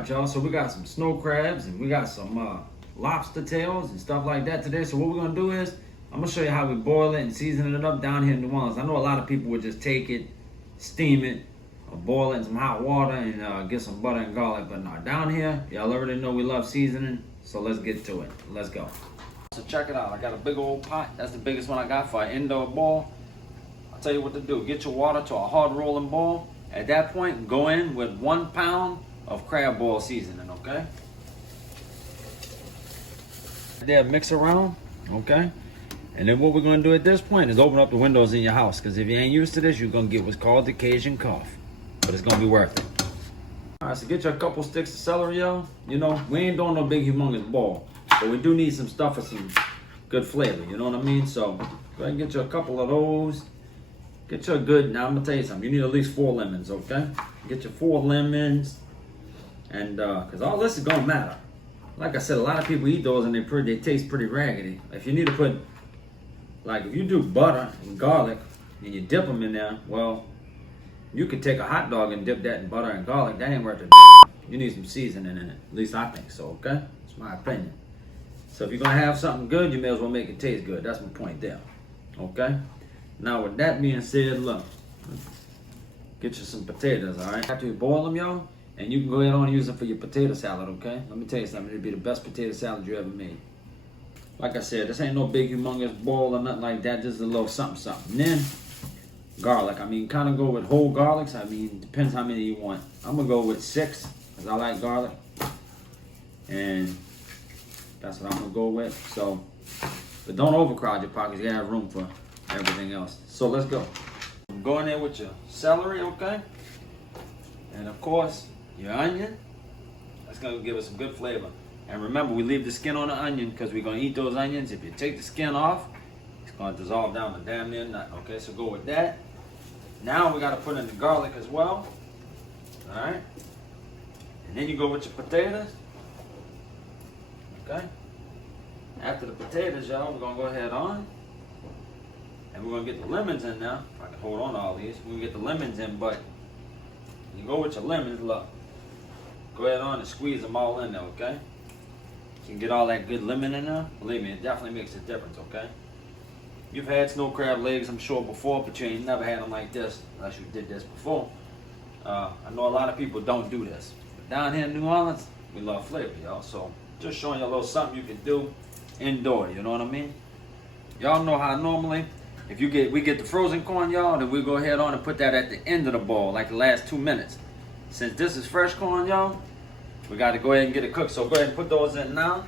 right, y'all, so we got some snow crabs and we got some lobster tails and stuff like that today. So what we're gonna do is, I'm gonna show you how we boil it and season it up down here in New Orleans. I know a lot of people would just take it, steam it, or boil it in some hot water and get some butter and garlic, but no, down here, y'all already know we love seasoning, so let's get to it. Let's go. So check it out, I got a big old pot. That's the biggest one I got for an indoor boil. I'll tell you what to do. Get your water to a hard rolling boil. At that point, go in with 1 pound of crab boil seasoning, okay? There, mix around, okay? And then what we're gonna do at this point is open up the windows in your house, because if you ain't used to this, you're gonna get what's called the Cajun cough. But it's gonna be worth it. All right, so get you a couple sticks of celery, y'all. You know, we ain't doing no big humongous boil, but we do need some stuff for some good flavor, you know what I mean? So go ahead and get you a couple of those. Get you a good, now I'm gonna tell you something, you need at least 4 lemons, okay? Get your 4 lemons, and cause all this is gonna matter. Like I said, a lot of people eat those and they taste pretty raggedy. If you need to put, like if you do butter and garlic and you dip them in there, well, you could take a hot dog and dip that in butter and garlic. That ain't worth it. You need some seasoning in it. At least I think so, okay? That's my opinion. So if you're gonna have something good, you may as well make it taste good. That's my point there, okay? Now with that being said, look, get you some potatoes, all right? After you boil them, y'all, and you can go ahead on and use them for your potato salad, okay? Let me tell you something, it'll be the best potato salad you ever made. Like I said, this ain't no big humongous boil or nothing like that, just a little something, something. And then, garlic, I mean, kind of go with whole garlics. I mean, depends how many you want. I'm gonna go with 6, because I like garlic. And that's what I'm gonna go with, so. But don't overcrowd your pockets, you gotta have room for everything else. So let's go. Go in there with your celery, okay? And of course, your onion. That's gonna give us some good flavor. And remember, we leave the skin on the onion because we're gonna eat those onions. If you take the skin off, it's gonna dissolve down the damn near nut. Okay, so go with that. Now we gotta put in the garlic as well. All right. And then you go with your potatoes. Okay. After the potatoes, y'all, we're gonna go ahead on. And we're gonna get the lemons in now. If I can hold on to all these, we're gonna get the lemons in, but you go with your lemons, look. Go ahead on and squeeze them all in there, okay? You can get all that good lemon in there. Believe me, it definitely makes a difference, okay? You've had snow crab legs, I'm sure, before, but you ain't never had them like this, unless you did this before. I know a lot of people don't do this. But down here in New Orleans, we love flavor, y'all. So just showing you a little something you can do indoor, you know what I mean? Y'all know how normally, if we get the frozen corn, y'all, then we go ahead on and put that at the end of the bowl, like the last 2 minutes. Since this is fresh corn, y'all, we got to go ahead and get it cooked. So go ahead and put those in now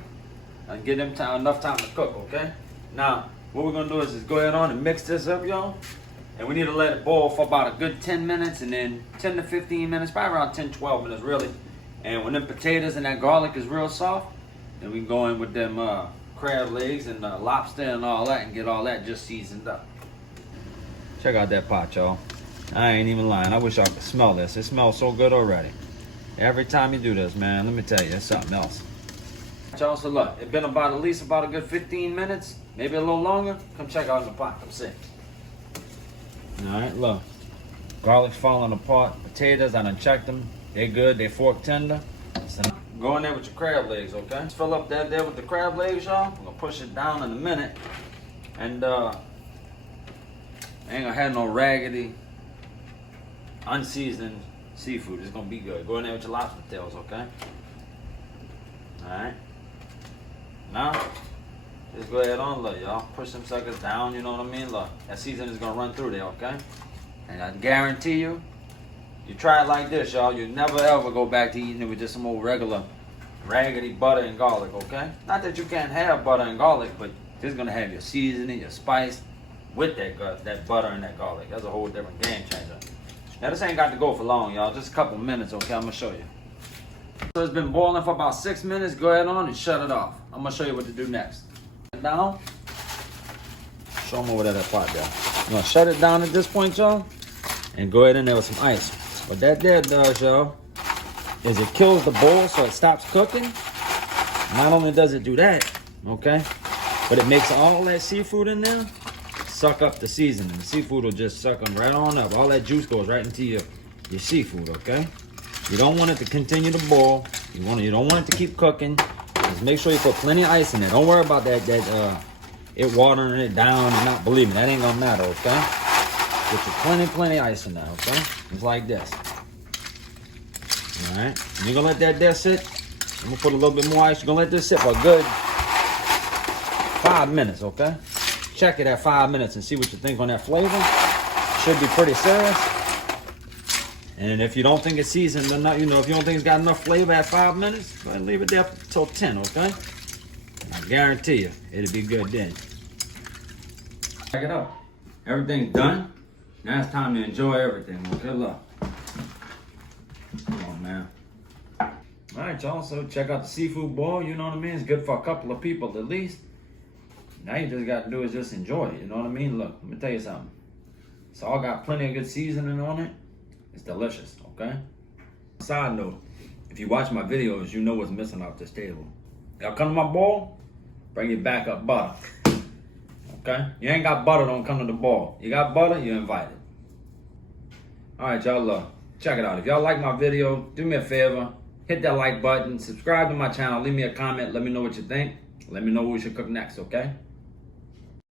and give them enough time to cook, okay? Now, what we're going to do is go ahead on and mix this up, y'all. And we need to let it boil for about a good 10 minutes and then 10 to 15 minutes, probably around 10, 12 minutes, really. And when them potatoes and that garlic is real soft, then we can go in with them crab legs and lobster and all that and get all that just seasoned up. Check out that pot, y'all. I ain't even lying. I wish I could smell this. It smells so good already. Every time you do this, man, let me tell you, it's something else. Y'all, so look, it's been at least about a good 15 minutes, maybe a little longer. Come check out the pot. Come see. All right, look. Garlic's falling apart. Potatoes, I done checked them. They good. They fork tender. So go in there with your crab legs, okay? Just fill up that there with the crab legs, y'all. I'm gonna push it down in a minute. And I ain't gonna have no raggedy, unseasoned seafood. It's gonna be good. Go in there with your lobster tails, okay? Alright. Now, just go ahead on, look, y'all. Push them suckers down, you know what I mean? Look, that seasoning is gonna run through there, okay? And I guarantee you, you try it like this, y'all, you never ever go back to eating it with just some old regular raggedy butter and garlic, okay? Not that you can't have butter and garlic, but this is gonna have your seasoning, your spice, with that butter and that garlic. That's a whole different game changer. Now this ain't got to go for long, y'all. Just a couple minutes, okay? I'm gonna show you. So it's been boiling for about 6 minutes. Go ahead on and shut it off. I'm gonna show you what to do next. Down. Show them over there that pot there. I'm gonna shut it down at this point, y'all, and go ahead in there with some ice. What that there does, y'all, is it kills the bowl so it stops cooking. Not only does it do that, okay, but it makes all that seafood in there suck up the seasoning. The seafood will just suck them right on up. All that juice goes right into your seafood, okay? You don't want it to continue to boil You don't want it to keep cooking. Just make sure you put plenty of ice in there. Don't worry about it watering it down and not. Believe me, that ain't gonna matter, okay? Get you plenty of ice in there, okay? Just like this. All right, and you're gonna let that there sit. I'm gonna put a little bit more ice. You're gonna let this sit for a good 5 minutes, okay? Check it at 5 minutes and see what you think on that flavor. Should be pretty serious. And if you don't think it's seasoned enough, if you don't think it's got enough flavor at 5 minutes, go ahead and leave it there till 10, okay? I guarantee you, it'll be good then. Check it out. Everything's done. Now it's time to enjoy everything. Good luck. Come on, man. All right, y'all. So check out the seafood boil. You know what I mean? It's good for a couple of people at least. Now you just got to do is just enjoy it. You know what I mean? Look, let me tell you something. It's all got plenty of good seasoning on it. It's delicious, okay? Side note, if you watch my videos, you know what's missing off this table. Y'all come to my bowl, bring your backup butter. Okay? You ain't got butter, don't come to the bowl. You got butter, you're invited. All right, y'all, look. Check it out. If y'all like my video, do me a favor. Hit that like button. Subscribe to my channel. Leave me a comment. Let me know what you think. Let me know what we should cook next, okay?